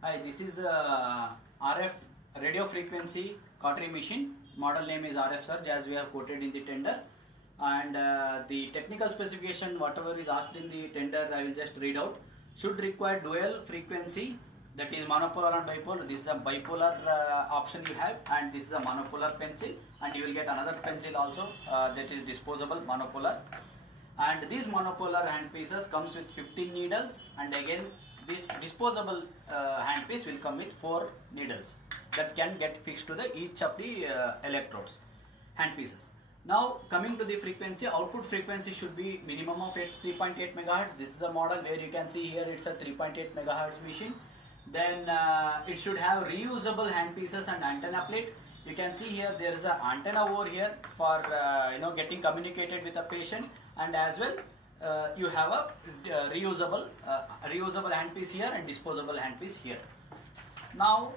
Hi, this is RF radio frequency cautery machine. Model name is RF Surge as we have quoted in the tender. And the technical specification, whatever is asked in the tender, I will just read out. Should require dual frequency, that is monopolar and bipolar. This is a bipolar option you have, and this is a monopolar pencil, and you will get another pencil also that is disposable monopolar. And these monopolar handpieces comes with 15 needles, and again this disposable handpiece will come with 4 needles that can get fixed to the each of the electrodes handpieces. Now coming to the frequency, output frequency should be minimum of 3.8 megahertz. This is a model where you can see here it's a 3.8 megahertz machine. Then it should have reusable handpieces and antenna plate. You can see here there is an antenna over here for getting communicated with a patient, and as well you have a reusable handpiece here and disposable handpiece here. Now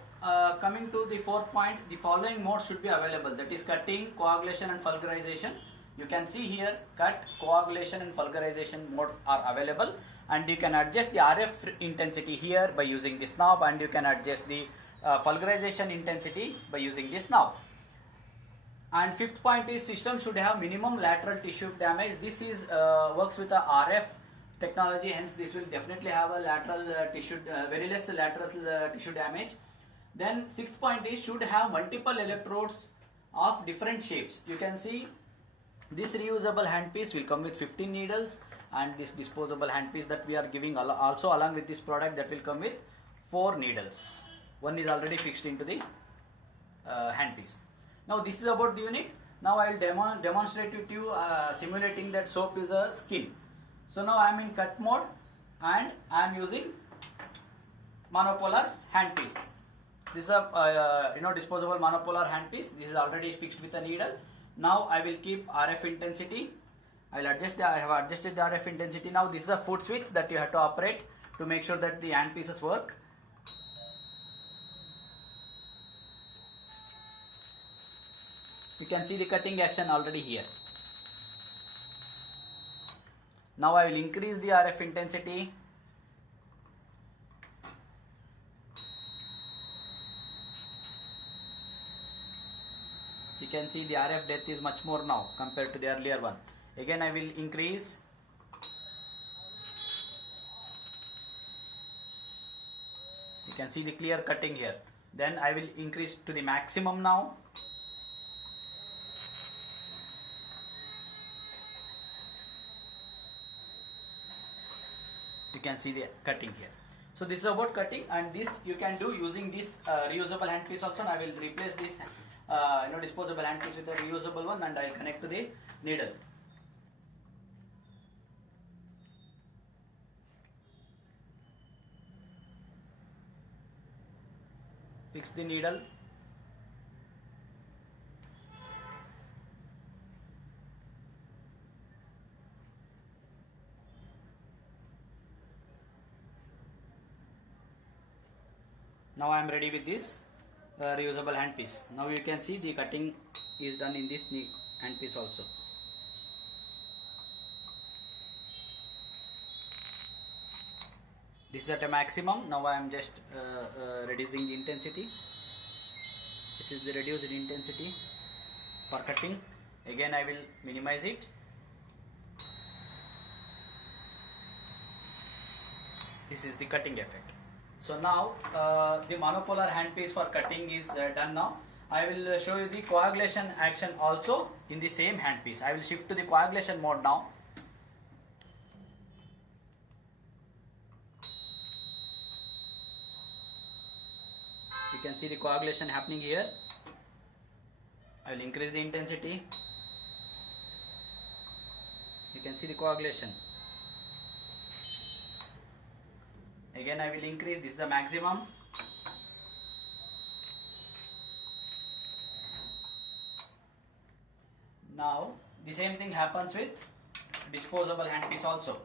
coming to the fourth point, the following modes should be available, that is cutting, coagulation and fulgurization. You can see here cut, coagulation and fulgurization mode are available, and you can adjust the RF intensity here by using this knob, and you can adjust the fulgurization intensity by using this knob. And fifth point is system should have minimum lateral tissue damage. This is works with a RF technology, hence this will definitely have a lateral tissue, very less lateral tissue damage. Then sixth point is should have multiple electrodes of different shapes. You can see this reusable handpiece will come with 15 needles, and this disposable handpiece that we are giving also along with this product, that will come with 4 needles. One is already fixed into the handpiece. Now this is about the unit. Now I will demonstrate with you simulating that soap is a skin. So now I am in cut mode, and I am using monopolar handpiece. This is a disposable monopolar handpiece. This is already fixed with a needle. Now I will keep RF intensity. I have adjusted the RF intensity. Now this is a foot switch that you have to operate to make sure that the handpieces work. You can see the cutting action already here. Now I will increase the RF intensity. You can see the RF depth is much more now compared to the earlier one. Again I will increase. You can see the clear cutting here. Then I will increase to the maximum now. You can see the cutting here. So this is about cutting, and this you can do using this reusable handpiece also. I will replace this disposable handpiece with a reusable one, and I will connect to the needle. Fix the needle. Now I am ready with this reusable handpiece. Now you can see the cutting is done in this handpiece also. This is at a maximum. Now I am just reducing the intensity. This is the reduced intensity for cutting. Again I will minimize it. This is the cutting effect. So now the monopolar handpiece for cutting is done now. I will show you the coagulation action also in the same handpiece. I will shift to the coagulation mode now. You can see the coagulation happening here. I will increase the intensity. You can see the coagulation. Again I will increase. This is the maximum. Now the same thing happens with disposable handpiece also.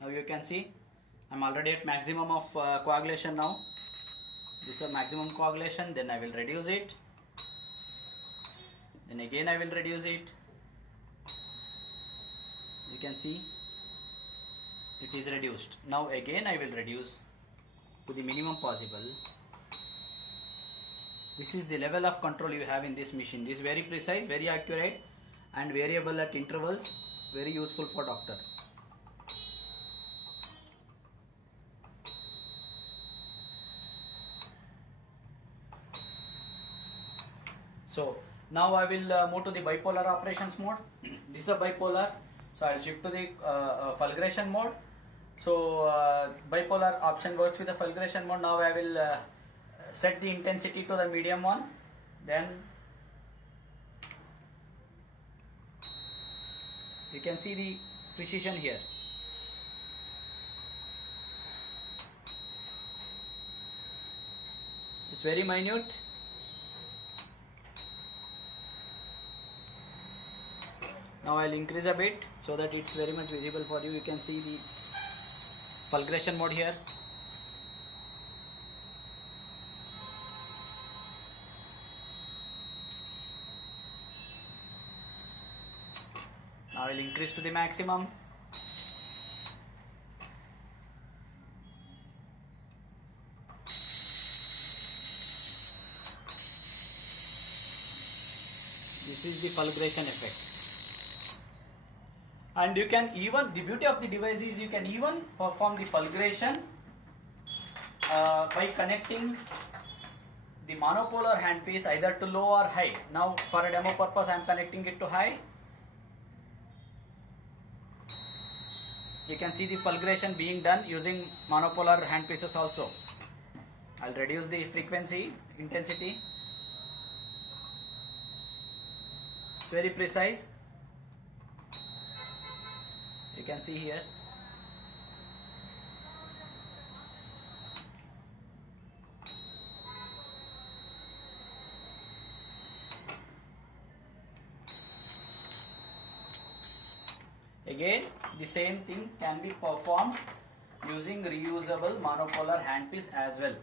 Now you can see I am already at maximum of coagulation now. This is a maximum coagulation. Then I will reduce it. Then again I will reduce it. You can see it is reduced. Now again I will reduce to the minimum possible. This is the level of control you have in this machine. This is very precise, very accurate and variable at intervals, very useful for doctor. So now I will move to the bipolar operations mode. This is a bipolar, so I will shift to the fulguration mode. So bipolar option works with the fulguration mode. Now I will set the intensity to the medium one, then you can see the precision here. It's very minute. Now I'll increase a bit so that it's very much visible for you. You can see the fulguration mode here. Now I will increase to the maximum. This is the fulguration effect. And you can even, the beauty of the device is you can even perform the fulguration by connecting the monopolar handpiece either to low or high. Now for a demo purpose I am connecting it to high. You can see the fulguration being done using monopolar handpieces also. I'll reduce the frequency, intensity. It's very precise. You can see here. Again, the same thing can be performed using reusable monopolar handpiece as well.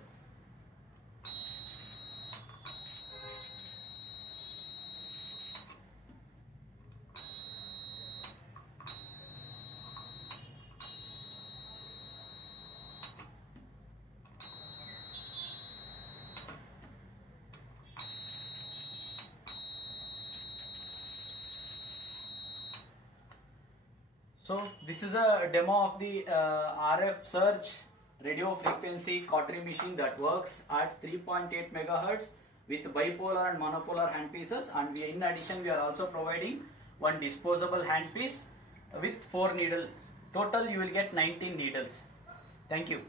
So this is a demo of the RF surge radio frequency cautery machine that works at 3.8 megahertz with bipolar and monopolar handpieces, and in addition we are also providing one disposable handpiece with 4 needles. Total you will get 19 needles. Thank you.